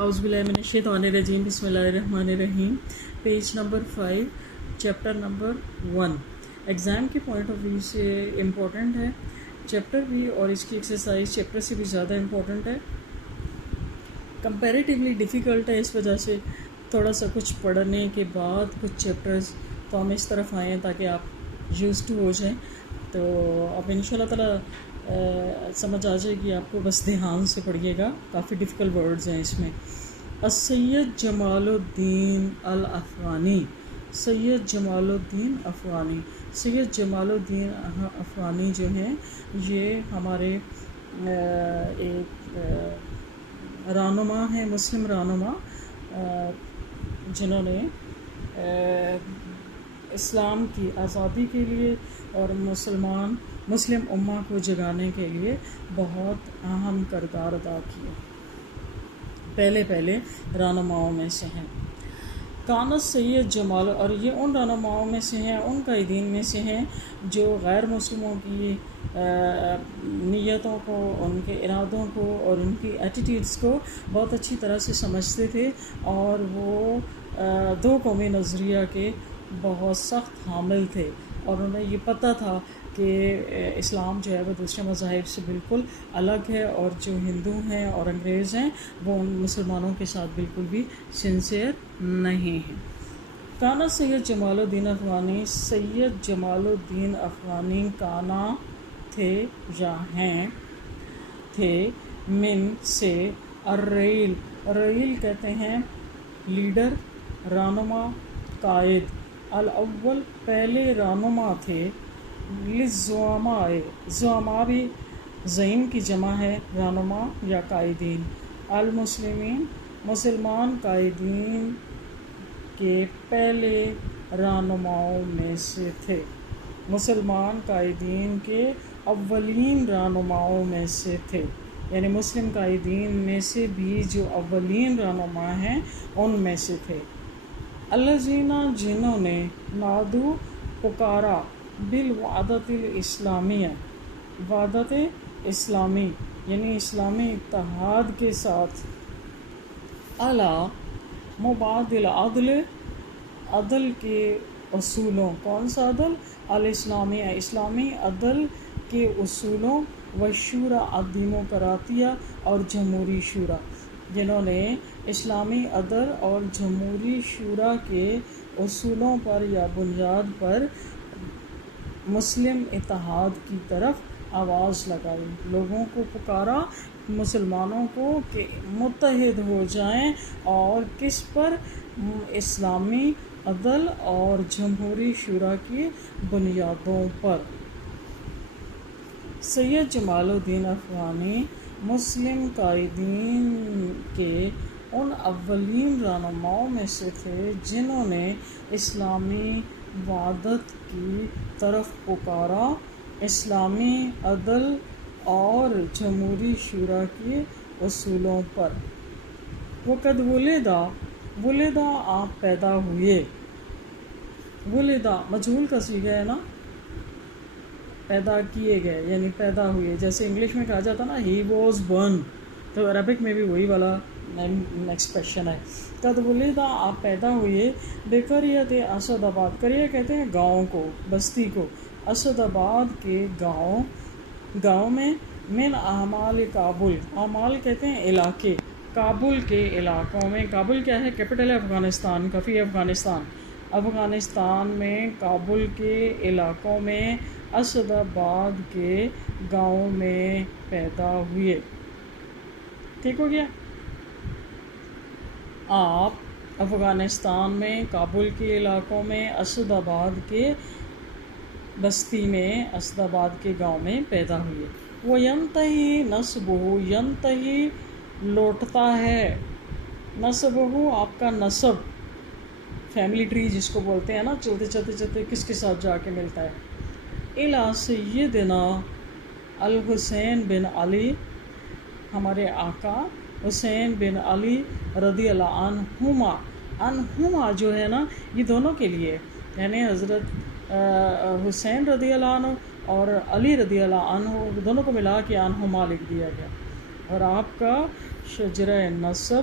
اعوذ باللہ من الشیطان الرجیم بسم اللہ الرحمن الرحیم. Page number 5 chapter number 1 exam کے پوائنٹ آف ویو سے امپورٹنٹ ہے چیپٹر بھی، اور اس کی ایکسرسائز چیپٹر سے بھی زیادہ امپورٹنٹ ہے. کمپیریٹیولی ڈیفیکلٹ ہے، اس وجہ سے تھوڑا سا کچھ پڑھنے کے بعد کچھ چیپٹرز تو ہم اس طرف آئیں تاکہ آپ یوز ٹو ہو جائیں. تو اب ان شاء اللہ تعالیٰ سمجھ آ جائے گی آپ کو، بس دھیان سے پڑھیے گا، کافی ڈیفیکلٹ ورڈز ہیں اس میں. السید جمال الدین الافغانی. سید جمال الدین افغانی. سید جمال الدین افغانی جو ہیں یہ ہمارے ایک رہنما ہیں، مسلم رہنما، جنہوں نے اسلام کی آزادی کے لیے اور مسلم امہ کو جگانے کے لیے بہت اہم کردار ادا کیا. پہلے رہنماؤں میں سے ہیں. کانت سید جمال، اور یہ ان رہنماؤں میں سے ہیں، ان قائدین میں سے ہیں جو غیر مسلموں کی نیتوں کو، ان کے ارادوں کو اور ان کی ایٹیٹیوڈس کو بہت اچھی طرح سے سمجھتے تھے، اور وہ دو قومی نظریہ کے بہت سخت حامل تھے، اور انہیں یہ پتہ تھا کہ اسلام جو ہے وہ دوسرے مذاہب سے بالکل الگ ہے، اور جو ہندو ہیں اور انگریز ہیں وہ ان مسلمانوں کے ساتھ بالکل بھی سنسیئر نہیں ہیں. کانا سید جمال الدین افغانی. سید جمال الدین افغانی کانا تھے یا ہیں تھے من سے الرئیل. الرئیل کہتے ہیں لیڈر، رہنما، قائد. الاول پہلے رہنما تھے. للزعماء، زعماء بھی زعیم کی جمع ہے، رہنما یا قائدین. المسلمین، مسلمان قائدین کے پہلے رہنماؤں میں سے تھے. مسلمان قائدین کے اولین رہنماؤں میں سے تھے، یعنی مسلم قائدین میں سے بھی جو اولین رہنما ہیں ان میں سے تھے. الذین، جنہوں نے نادو پکارا، بالوحدۃ الاسلامیہ، وحدت اسلامی یعنی اسلامی اتحاد کے ساتھ، علی مبادل عدل، عدل کے اصولوں. کون سا عدل؟ الاسلامیہ، اسلامی عدل کے اصولوں. والشورى الدیمقراطیہ، اور جمہوری شورا. جنہوں نے اسلامی عدل اور جمہوری شورا کے اصولوں پر یا بنیاد پر مسلم اتحاد کی طرف آواز لگائی، لوگوں کو پکارا، مسلمانوں کو کہ متحد ہو جائیں، اور کس پر؟ اسلامی عدل اور جمہوری شورا کی بنیادوں پر. سید جمال الدین افغانی مسلم قائدین کے ان اولین رہنماؤں میں سے تھے جنہوں نے اسلامی وحدت کی طرف پکارا، اسلامی عدل اور جمہوری شورا کے اصولوں پر. وقد ولدا، آپ پیدا ہوئے. ولدا مجہول کا صیغہ ہے نا، پیدا کیے گئے یعنی پیدا ہوئے. جیسے انگلش میں کہا جاتا نا ہی واز برن، تو عربک میں بھی وہی والا ایکسپریشن ہے. قد ولدا، آپ پیدا ہوئے. بقریۃ اسد آباد، قریہ کہتے ہیں گاؤں کو، بستی کو. اسد آباد کے گاؤں میں. من اعمال کابل، اعمال کہتے ہیں علاقے، کابل کے علاقوں میں. کابل کیا ہے؟ کیپٹل ہے افغانستان کا، فی افغانستان میں کابل کے علاقوں میں، اسد آباد کے گاؤں میں پیدا ہوئے. ٹھیک ہو گیا؟ آپ افغانستان میں کابل کے علاقوں میں، اسد آباد کے بستی میں، اسد آباد کے گاؤں میں پیدا ہوئے. وَيَنْتَهِي نَسْبُهُ، يَنْتَهِي لوٹتا ہے، نسبہ آپ کا نسب، فیملی ٹری جس کو بولتے ہیں نا، چلتے کس کے ساتھ جا کے ملتا ہے. إِلَى سیدنا الحسین بن علی، ہمارے آقا حسین بن علی رضی اللہ عنہما. عنہما جو ہے نا یہ دونوں کے لیے، یعنی حضرت حسین رضی اللہ عنہ اور علی رضی اللہ عنہ دونوں کو ملا کے عنہما لکھ دیا گیا. اور آپ کا شجرہ نسب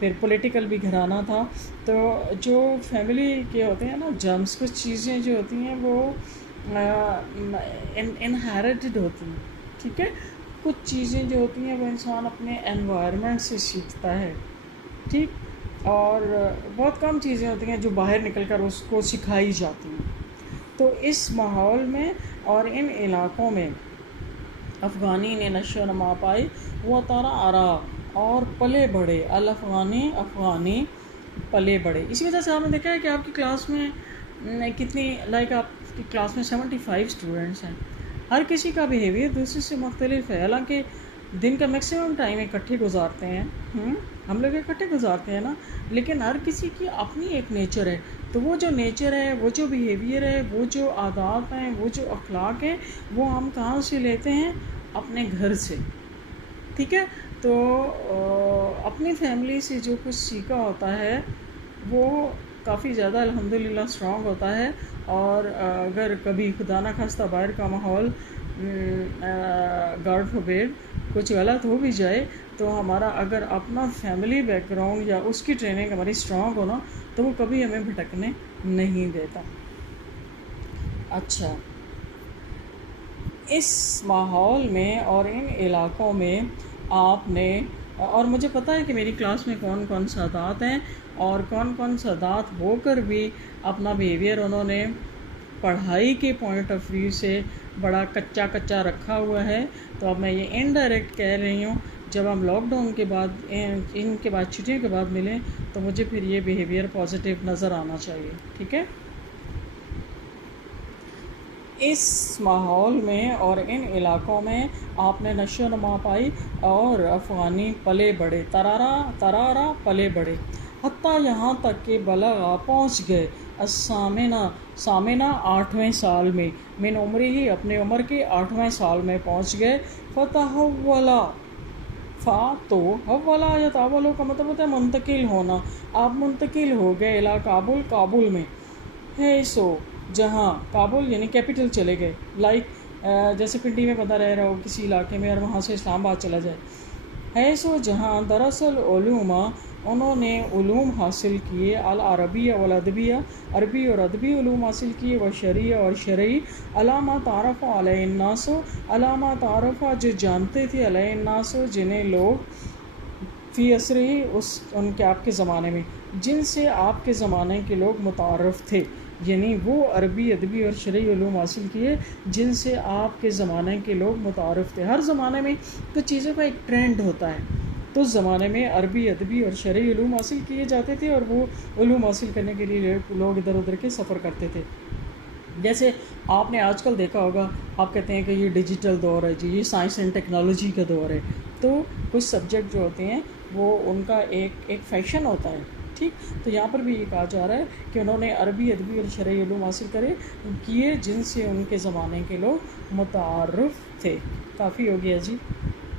پھر پولیٹیکل بھی گھرانہ تھا. تو جو فیملی کے ہوتے ہیں نا جرمس، کچھ چیزیں جو ہوتی ہیں وہ انہیریٹڈ ہوتی ہیں. ٹھیک ہے، کچھ چیزیں جو ہوتی ہیں وہ انسان اپنے انوائرمنٹ سے سیکھتا ہے. ٹھیک، اور بہت کم چیزیں ہوتی ہیں جو باہر نکل کر اس کو سکھائی جاتی ہیں. تو اس ماحول میں اور ان علاقوں میں افغانی نے نشو و نما پائی، وہ تارا آرا اور پلے بڑھے. افغانی پلے بڑھے. اسی وجہ سے آپ نے دیکھا ہے کہ آپ کی کلاس میں کتنی آپ کی کلاس میں 75 اسٹوڈنٹس ہیں. ہر کسی کا بیہیویئر دوسرے سے مختلف ہے. حالانکہ دن کا میکسیمم ٹائم اکٹھے گزارتے ہیں، ہم لوگ اکٹھے گزارتے ہیں نا، لیکن ہر کسی کی اپنی ایک نیچر ہے. تو وہ جو نیچر ہے، وہ جو بیہیویئر ہے، وہ جو عادات ہیں، وہ جو اخلاق ہیں، وہ ہم کہاں سے لیتے ہیں؟ اپنے گھر سے. ٹھیک ہے، تو اپنی فیملی سے جو کچھ سیکھا ہوتا ہے وہ کافی زیادہ الحمدللہ اسٹرانگ ہوتا ہے. اور اگر کبھی خدا نہ خواستہ باہر کا ماحول گاڈ فوربیڈ کچھ غلط ہو بھی جائے، تو ہمارا اگر اپنا فیملی بیک گراؤنڈ یا اس کی ٹریننگ ہماری اسٹرانگ ہو نا، تو وہ کبھی ہمیں بھٹکنے نہیں دیتا. اچھا، اس ماحول میں اور ان علاقوں میں آپ نے، اور مجھے پتہ ہے کہ میری کلاس میں کون کون سادات ہیں اور کون کون سادات ہو کر بھی اپنا بیہیویئر انہوں نے پڑھائی کے پوائنٹ آف ویو سے بڑا کچا رکھا ہوا ہے. تو اب میں یہ انڈائریکٹ کہہ رہی ہوں، جب ہم لاک ڈاؤن کے بعد ان کے بعد چھٹیوں کے بعد ملیں تو مجھے پھر یہ بیہیویئر پازیٹیو نظر آنا چاہیے. ٹھیک ہے، اس ماحول میں اور ان علاقوں میں آپ نے نشو و نما پائی اور افغانی پلے بڑھے. ترارا پلے بڑھے، حتیٰ یہاں تک کہ بلغا پہنچ گئے سامنا 8ویں سال میں، من عمری ہی اپنے عمر کے 8ویں سال میں پہنچ گئے. فتحولا تو حولا یا تاولو کا مطلب ہوتا ہے منتقل ہونا. آپ منتقل ہو گئے الا کابل میں، ہے سو جہاں کابل یعنی کیپٹل چلے گئے. جیسے پنڈی میں بندہ رہ رہا ہو کسی علاقے میں اور وہاں سے اسلام آباد چلا جائے. ہے سو جہاں دراصل علوم انہوں نے علوم حاصل کیے، العربیہ والادبیہ، عربی اور ادبی علوم حاصل کیے، وشریعہ اور شرعی، علامہ تعارف علیہ الناس، علامہ تعارف جو جانتے تھے، علیہ الناس جنہیں لوگ، فی عصری ان کے آپ کے زمانے میں، جن سے آپ کے زمانے کے لوگ متعارف تھے. یعنی وہ عربی ادبی اور شرعی علوم حاصل کیے جن سے آپ کے زمانے کے لوگ متعارف تھے. ہر زمانے میں کچھ چیزوں کا ایک ٹرینڈ ہوتا ہے. تو اس زمانے میں عربی ادبی اور شرعی علوم حاصل کیے جاتے تھے، اور وہ علوم حاصل کرنے کے لیے لوگ ادھر ادھر کے سفر کرتے تھے. جیسے آپ نے آج کل دیکھا ہوگا، آپ کہتے ہیں کہ یہ ڈیجیٹل دور ہے جی، یہ سائنس اینڈ ٹیکنالوجی کا دور ہے. تو کچھ سبجیکٹ جو ہوتے ہیں وہ ان کا ایک فیشن ہوتا ہے. ٹھیک، تو یہاں پر بھی یہ کہا جا رہا ہے کہ انہوں نے عربی ادبی اور شرعی علوم حاصل کیے جن سے ان کے زمانے کے لوگ متعارف تھے. کافی ہو گیا جی.